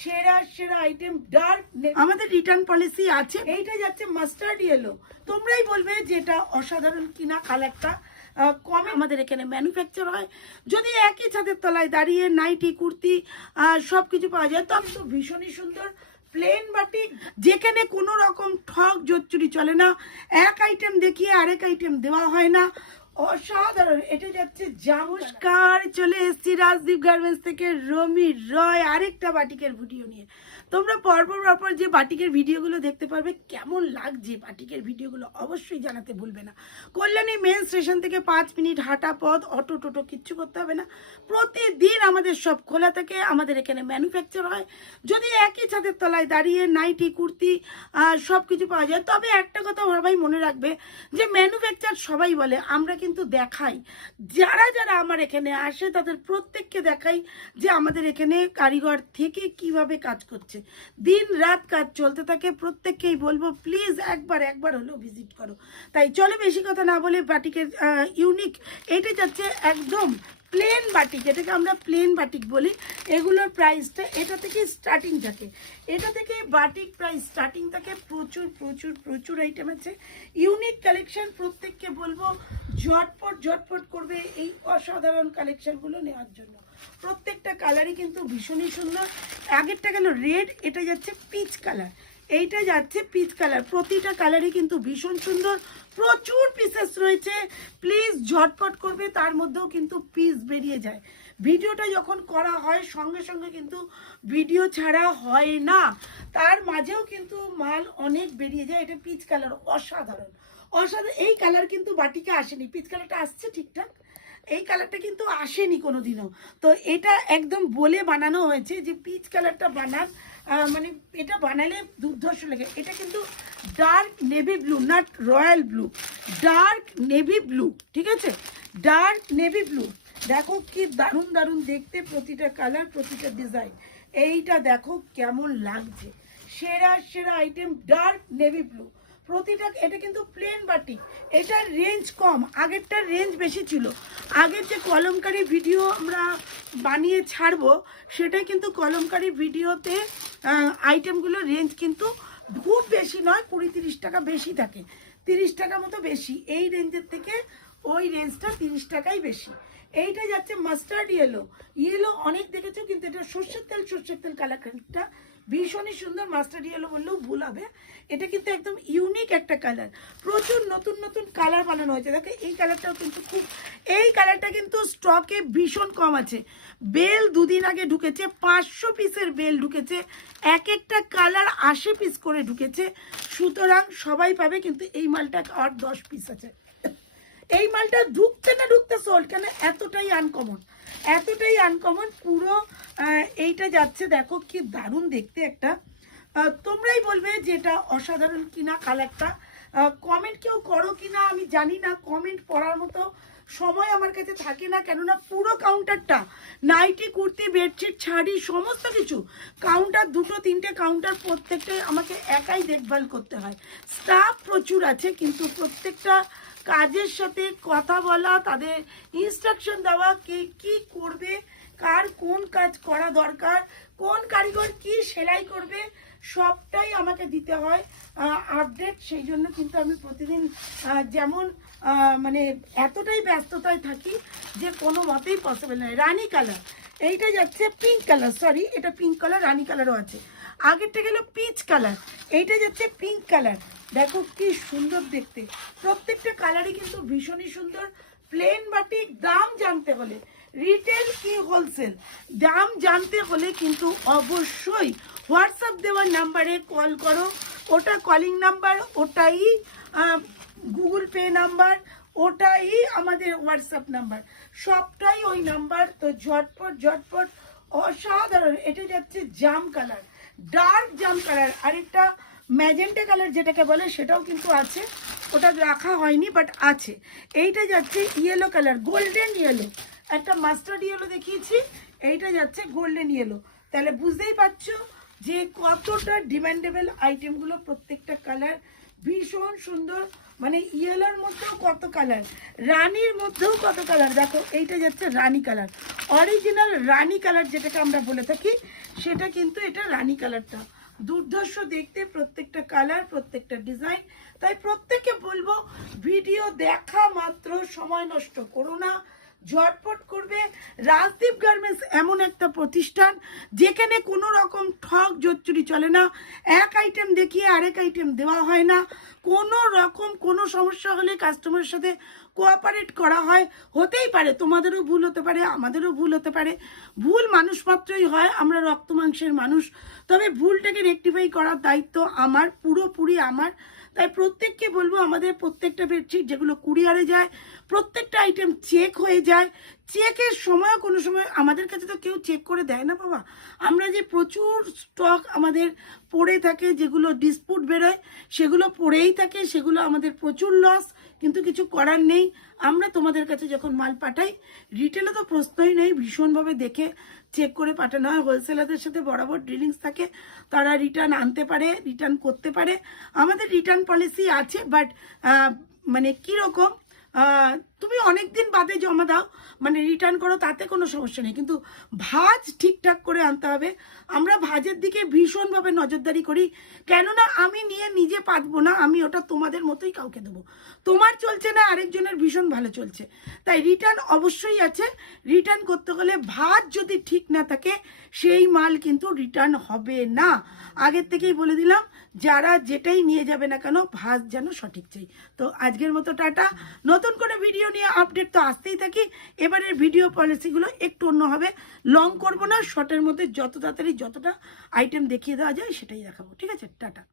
সেরা সেরা item dark. আমাদের রিটার্ন পলিসি আছে। এইটা যাচ্ছে মাস্টার্ড ইয়েলো, তোমরাই বলবে যেটা অসাধারণ কিনা কালারটা। কম আমাদের এখানে ম্যানুফ্যাকচার হয়। যদি একই ছাদের তলায় দাঁড়িয়ে নাইটি কুর্তি সব কিছু পাওয়া যায়, তবে তো ভীষণই সুন্দর প্লেন বাটিক, যেখানে কোনো রকম ঠক জোচ্চুরি চলে না। এক আইটেম দেখিয়ে আরেক আইটেম দেওয়া হয় না, অসাধারণ। এটা যাচ্ছে নমস্কার, চলে এসেছি রাজদীপ গার্মেন্টস থেকে রমি রয় আরেকটা বাটিকের ভিডিও নিয়ে। তোমরা পরপর যে বাটিকের ভিডিওগুলো দেখতে পারবে, কেমন লাগছে বাটিকের ভিডিওগুলো অবশ্যই জানাতে ভুলবে না। কল্যাণী মেন স্টেশন থেকে 5 মিনিট হাঁটা পথ, অটো টোটো কিচ্ছু করতে হবে না। প্রতিদিন আমাদের সব খোলা থাকে। আমাদের এখানে ম্যানুফ্যাকচার হয়। যদি একই ছাদের তলায় দাঁড়িয়ে নাইটি কুর্তি সব কিছু পাওয়া যায়, তবে একটা কথা সবাই মনে রাখবে যে ম্যানুফ্যাকচার সবাই বলে, আমরা কিন্তু দেখাই। যারা যারা আমার এখানে আসে তাদের প্রত্যেককে দেখাই যে আমাদের এখানে কারিগর থেকে কিভাবে কাজ করছে। দিন রাত কাজ চলতে থাকে। প্রত্যেককেই বলবো প্লিজ একবার হলেও ভিজিট করো। তাই চলো বেশি কথা না বলে বাটিকের ইউনিক, এটা যাচ্ছে একদম প্লেন বাটিক, এটাকে আমরা প্লেন বাটিক বলি। এগুলোর প্রাইসটা এটা থেকে স্টার্টিং থাকে, এটা থেকে বাটিক প্রাইস স্টার্টিং থাকে। প্রচুর প্রচুর প্রচুর আইটেম আছে, ইউনিক কালেকশন। প্রত্যেককে বলবো ঝটপট করবে এই অসাধারণ কালেকশনগুলো নেওয়ার জন্য। প্রত্যেকটা কালারই কিন্তু ভীষণই সুন্দর। আগেরটা গেল রেড, এটা যাচ্ছে পিচ কালার, এইটা যাচ্ছে পিচ কালার। প্রতিটা কালারই কিন্তু ভীষণ সুন্দর, প্রচুর পিসেস রয়েছে। প্লিজ ঝটপট করবে, তার মধ্যেও কিন্তু পিস বেরিয়ে যায়। ভিডিওটা যখন করা হয় সঙ্গে সঙ্গে কিন্তু ভিডিও ছাড়া হয় না, তার মাঝেও কিন্তু মাল অনেক বেরিয়ে যায়। এটা পিচ কালার, অসাধারণ অসাধারণ। এই কালার কিন্তু বাটিকে আসেনি, পিচ কালারটা আসছে ঠিকঠাক, এই কালারটা কিন্তু আসেনি কোনোদিনও। তো এটা একদম বলে বানানো হয়েছে যে পিচ কালারটা বানান, মানে এটা বানালে দুর্ধর্ষ লাগে। এটা কিন্তু dark navy blue, not royal blue, dark navy blue, ঠিক আছে, ডার্ক নেভি ব্লু। দেখো কি দারুণ দারুণ দেখতে প্রতিটা কালার, প্রতিটা ডিজাইন। এইটা দেখো কেমন লাগছে, সেরা সেরা আইটেম ডার্ক নেভি ব্লু প্রতিটা। এটা কিন্তু প্লেন বাটিক, এটার রেঞ্জ কম, আগেরটার রেঞ্জ বেশি ছিল। আগের যে কলমকারি ভিডিও আমরা বানিয়ে ছাড়বো, সেটাই কিন্তু কলমকারি ভিডিওতে আইটেমগুলোর রেঞ্জ কিন্তু খুব বেশি নয়, 20-30 টাকা বেশি থাকে, 30 টাকা মতো বেশি। এই রেঞ্জের থেকে ওই রেঞ্জটা 30 টাকাই বেশি। এইটা যাচ্ছে মাস্টার্ড ইয়েলো, ইয়েলো অনেক দেখেছো, কিন্তু এটা সর্ষের তেল কালারটা ভীষণই সুন্দর। মাস্টার্ড ইয়েলো বললেও ভুল হবে, এটা কিন্তু একদম ইউনিক একটা কালার। প্রচুর নতুন নতুন কালার বানানো হয়েছে। দেখো এই কালারটাও কিন্তু খুব, এই কালারটা কিন্তু স্টকে ভীষণ কম আছে। বেল 2 দিন আগে ঢুকেছে, 500 পিসের বেল ঢুকেছে, এক একটা কালার 80 পিস করে ঢুকেছে। সুতরাং সবাই পাবে, কিন্তু এই মালটা আর 10 পিস আছে। এই মালটা ঢুকতে না ঢুকতে সোল্ড, কেন এতটাই আনকমন পুরো। এইটা যাচ্ছে দেখো কি দারুণ দেখতে একটা। তোমরাই বলবে যে এটা অসাধারণ কিনা কালারটা। কমেন্ট কেউ করো কিনা আমি জানি না, কমেন্ট পড়ার মতো সময় আমার কাছে থাকে না, কেননা পুরো কাউন্টারটা নাইটি কুর্তি বেডশিট শাড়ি সমস্ত কিছু কাউন্টার, 2-3টে কাউন্টার, প্রত্যেকটাই আমাকে একাই দেখভাল করতে হয়। স্টাফ প্রচুর আছে, কিন্তু প্রত্যেকটা কাজের সাথে কথা বলা, তাদের ইনস্ট্রাকশন দেওয়া, কে কি করবে, কার কোন কাজ করা দরকার, কোন কারিগর কি সেলাই করবে, সবটাই আমাকে দিতে হয় আপডেট। সেই জন্য কিন্তু আমি প্রতিদিন যেমন মানে এতটাই ব্যস্ততায় থাকি যে কোনো মতেই পসিবল নয়। রানী কালার, এইটা যাচ্ছে পিঙ্ক কালার, সরি এটা পিঙ্ক কালার, রানী কালারও আছে। আগেরটা গেল পিচ কালার, এইটা যাচ্ছে পিঙ্ক কালার। দেখো কি সুন্দর দেখতে, প্রত্যেকটা কালারই কিন্তু ভীষণই সুন্দর। প্লেন বাটিক, দাম জানতে হলে রিটেল কি হোলসেল, দাম জানতে হলে কিন্তু অবশ্যই হোয়াটসঅ্যাপ দেওয়ার নাম্বারে কল করো। ওটা কলিং নাম্বার, ওটাই গুগল পে নাম্বার, ওটাই আমাদের হোয়াটসঅ্যাপ নাম্বার, সবটাই ওই নাম্বার। তো ঝটপট অসাধারণ। এটা যাচ্ছে জাম কালার, ডার্ক জাম কালার। আরেকটা ম্যাজেন্টা কালার যেটাকে বলে, সেটাও কিন্তু আছে, ওটা রাখা হয়নি বাট আছে। এইটা যাচ্ছে ইয়েলো কালার, গোল্ডেন ইয়েলো, একটা মাস্টার্ড ইয়েলো দেখিয়েছি, এইটা যাচ্ছে গোল্ডেন ইয়েলো। তাহলে বুঝতেই পারছো যে কতটা ডিমান্ডেবল আইটেমগুলো, প্রত্যেকটা কালার ভীষণ সুন্দর, মানে ইয়েলোর মধ্যেও কত কালার, রানীর মধ্যেও কত কালার। দেখো এইটা যাচ্ছে রানী কালার, অরিজিনাল রানী কালার যেটাকে আমরা বলে থাকি, সেটা কিন্তু এটা রানী কালারটা। দুর্ধর্ষ দেখতে প্রত্যেকটা কালার, প্রত্যেকটা ডিজাইন। তাই প্রত্যেককে বলবো ভিডিও দেখা মাত্র সময় নষ্ট করো না, ঝটপট করবে। রাজদীপ গার্মেন্টস এমন একটা প্রতিষ্ঠান যেখানে কোনো রকম ঠক জোচ্চুরি চলে না, এক আইটেম দেখিয়ে আরেক আইটেম দেওয়া হয় না, কোনো রকম কোনো সমস্যা হলে কাস্টমারের সাথে কোঅপারেট করা হয়। হতেই পারে, তোমাদেরও ভুল হতে পারে, আমাদেরও ভুল হতে পারে, ভুল মানুষ মাত্রই হয়, আমরা রক্ত মাংসের মানুষ। তবে ভুলটাকে রেকটিফাই করার দায়িত্ব আমার, পুরোপুরি আমার। তাই প্রত্যেককে বলবো আমাদের প্রত্যেকটা বেডশিট যেগুলো কুরিয়ারে যায়, প্রত্যেকটা আইটেম চেক হয়ে যায়। চেকের সময়ও কোনো সময় আমাদের কাছে তো কেউ চেক করে দেয় না বাবা। আমরা যে প্রচুর স্টক আমাদের পড়ে থাকে, যেগুলো ডিসপুট বেরোয় সেগুলো পড়েই থাকে, সেগুলো আমাদের প্রচুর লস, কিন্তু কিছু করার নেই। আমরা তোমাদের কাছে যখন মাল পাঠাই, রিটেলে তো প্রশ্নই নেই, ভীষণভাবে দেখে চেক করে পাঠানো হয়। হোলসেলারদের সাথে বরাবর ডিলিংস থাকে, তারা রিটার্ন আনতে পারে, রিটার্ন করতে পারে। আমাদের রিটার্ন পলিসি আছে, বাট মানে কীরকম, তুমি অনেক দিন বাদে জমা দাও, মানে রিটার্ন করো, তাতে কোনো সমস্যা নেই, কিন্তু ভাঁজ ঠিকঠাক করে আনতে হবে। আমরা ভাঁজের দিকে ভীষণভাবে নজরদারি করি, কেননা আমি নিয়ে নিজে পাতবো না, আমি ওটা তোমাদের মতোই কাউকে দেবো। তোমার চলছে না, আরেকজনের ভীষণ ভালো চলছে, তাই রিটার্ন অবশ্যই আছে। রিটার্ন করতে হলে ভাঁজ যদি ঠিক না থাকে, সেই মাল কিন্তু রিটার্ন হবে না। আগের থেকেই বলে দিলাম, যারা যেটাই নিয়ে যাবে না কেন, ভাঁজ যেন সঠিক চাই। তো আজকের মতো টাটা। নতুন করে ভিডিও নিয়ে আপডেট তো আসতেই থাকি। এবারের ভিডিও পলিসিগুলো একটু অন্য হবে, লং করবো না, শর্টের মধ্যে যত তাড়াতাড়ি যতটা আইটেম দেখিয়ে দেওয়া যায় সেটাই দেখাবো। ঠিক আছে, টাটা।